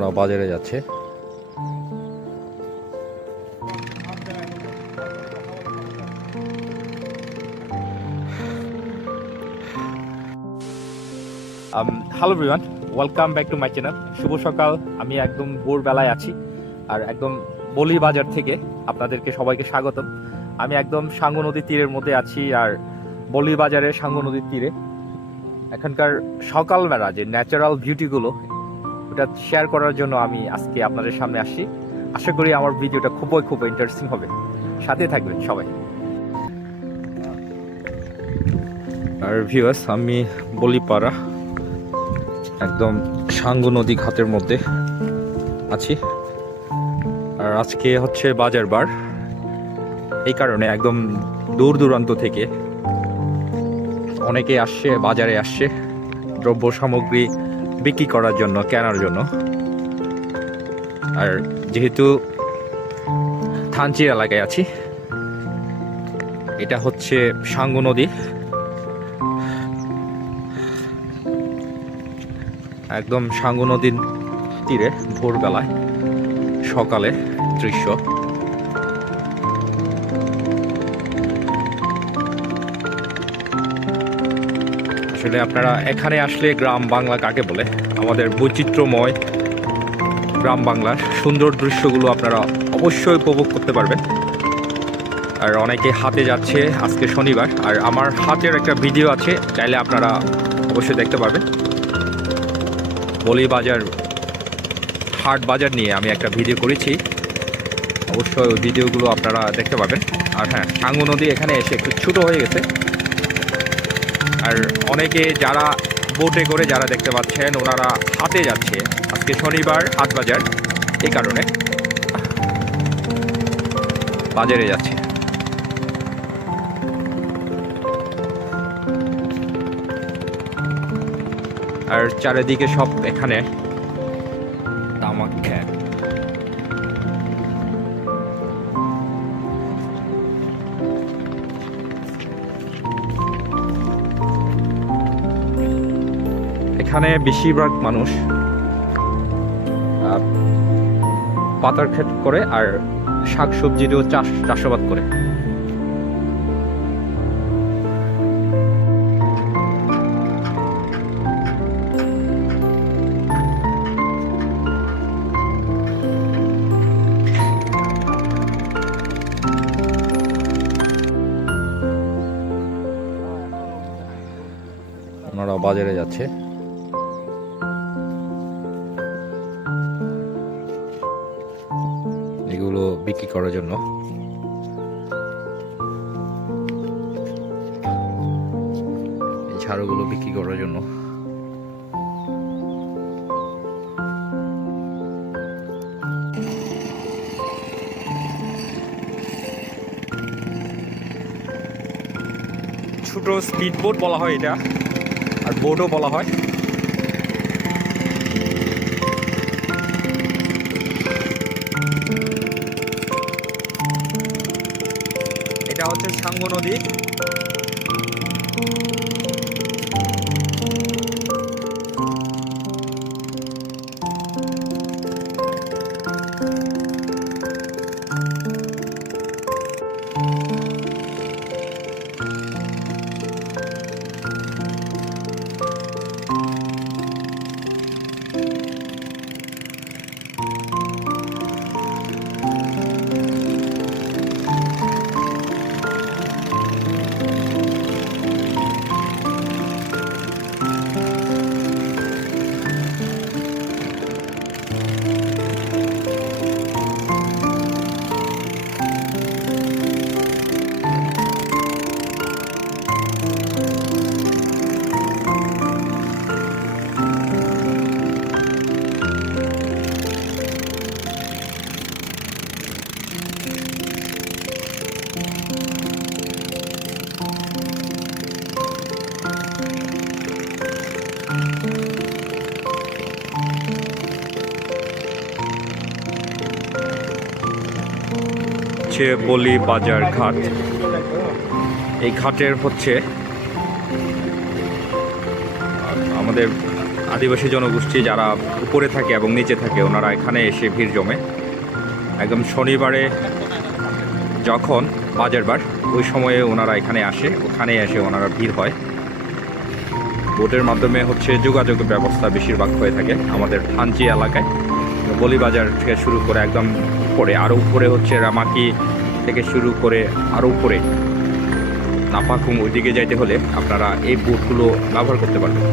ওনারা বাজারে যাচ্ছে। Hello everyone welcome back to my channel শুভ সকাল, আমি একদম ভোরবেলায় আছি আর একদম বলি বাজার থেকে আপনাদেরকে সবাইকে স্বাগতম। আমি একদম সাঙ্গু নদীর তীরের মধ্যে আছি আর বলি বাজারে সাঙ্গু নদীর তীরে। এখানকার সকালবেলা যে ন্যাচারাল বিউটিগুলো ওটা শেয়ার করার জন্য আমি আজকে আপনাদের সামনে আসি। আশা করি আমার ভিডিওটা খুবই খুব ইন্টারেস্টিং হবে। সাথে থাকবেন সবাই। আর ভিউয়ার্স আমি বলিপাড়া, একদম সাঙ্গু নদী ঘাটের মধ্যে আছি। আর আজকে হচ্ছে বাজার বার। এই কারণে একদম দূর দূরান্ত থেকে অনেকে আসছে, বাজারে আসছে। দ্রব্য সামগ্রী বিক্রি করার জন্য, কেনার জন্য। আর যেহেতু থানচি এলাকায় আছি, এটা হচ্ছে সাঙ্গু নদী। একদম সাঙ্গু নদীর তীরে ভোরবেলায় সকালে দৃশ্য। আসলে আপনারা এখানে আসলে গ্রাম বাংলা কাকে বলে? আমাদের বৈচিত্র্যময় গ্রাম বাংলার সুন্দর দৃশ্যগুলো আপনারা অবশ্যই উপভোগ করতে পারবেন। আর অনেকে হাতে যাচ্ছে আজকে শনিবার, আর আমার হাতের একটা ভিডিও আছে, চাইলে আপনারা অবশ্যই দেখতে পারবেন। বলি বাজার হাট বাজার নিয়ে আমি একটা ভিডিও করেছি। অবশ্যই ভিডিওগুলো আপনারা দেখতে পাবেন আর হ্যাঁ সাঙ্গু নদী এখানে এসে একটু ছোটো হয়ে গেছে। আর অনেকে যারা বোটে করে যারা দেখতে পাচ্ছেন, ওনারা হাতে যাচ্ছে। আজকে শনিবার হাট বাজার এই কারণে বাজারে যাচ্ছে। আর চারিদিকে সব এখানে তামাক খ্যাত এখানে বেশিরভাগ মানুষ পাতার ক্ষেত করে আর শাক সবজিরও চাষ, চাষাবাদ করে। ওনারা বাজারে যাচ্ছে। এগুলো বিক্রি করার জন্য। ঝাড়ুগুলো বিক্রি করার জন্য। ছোট স্পিড বোট বলা হয় এটা, আর বোটও বলা হয়। এটা হচ্ছে সাঙ্গু নদী। হচ্ছে বলি বাজার ঘাট। এই ঘাটের হচ্ছে, আমাদের আদিবাসী জনগোষ্ঠী যারা উপরে থাকে এবং নিচে থাকে, ওনারা এখানে এসে ভিড় জমে। একদম শনিবারে যখন বাজারবার ওই সময়ে ওনারা এখানে আসে, ওখানে এসে ওনারা ভিড় হয়। বোটের মাধ্যমে হচ্ছে যোগাযোগ ব্যবস্থা বেশিরভাগ হয়ে থাকে আমাদের থানচি এলাকায়। বলিবাজার থেকে শুরু করে একদম উপরে আরও উপরে হচ্ছে রামাকি থেকে শুরু করে আরও উপরে। নাপাকুম ওইদিকে যাইতে হলে আপনারা এই বোটগুলো ব্যবহার করতে পারবেন।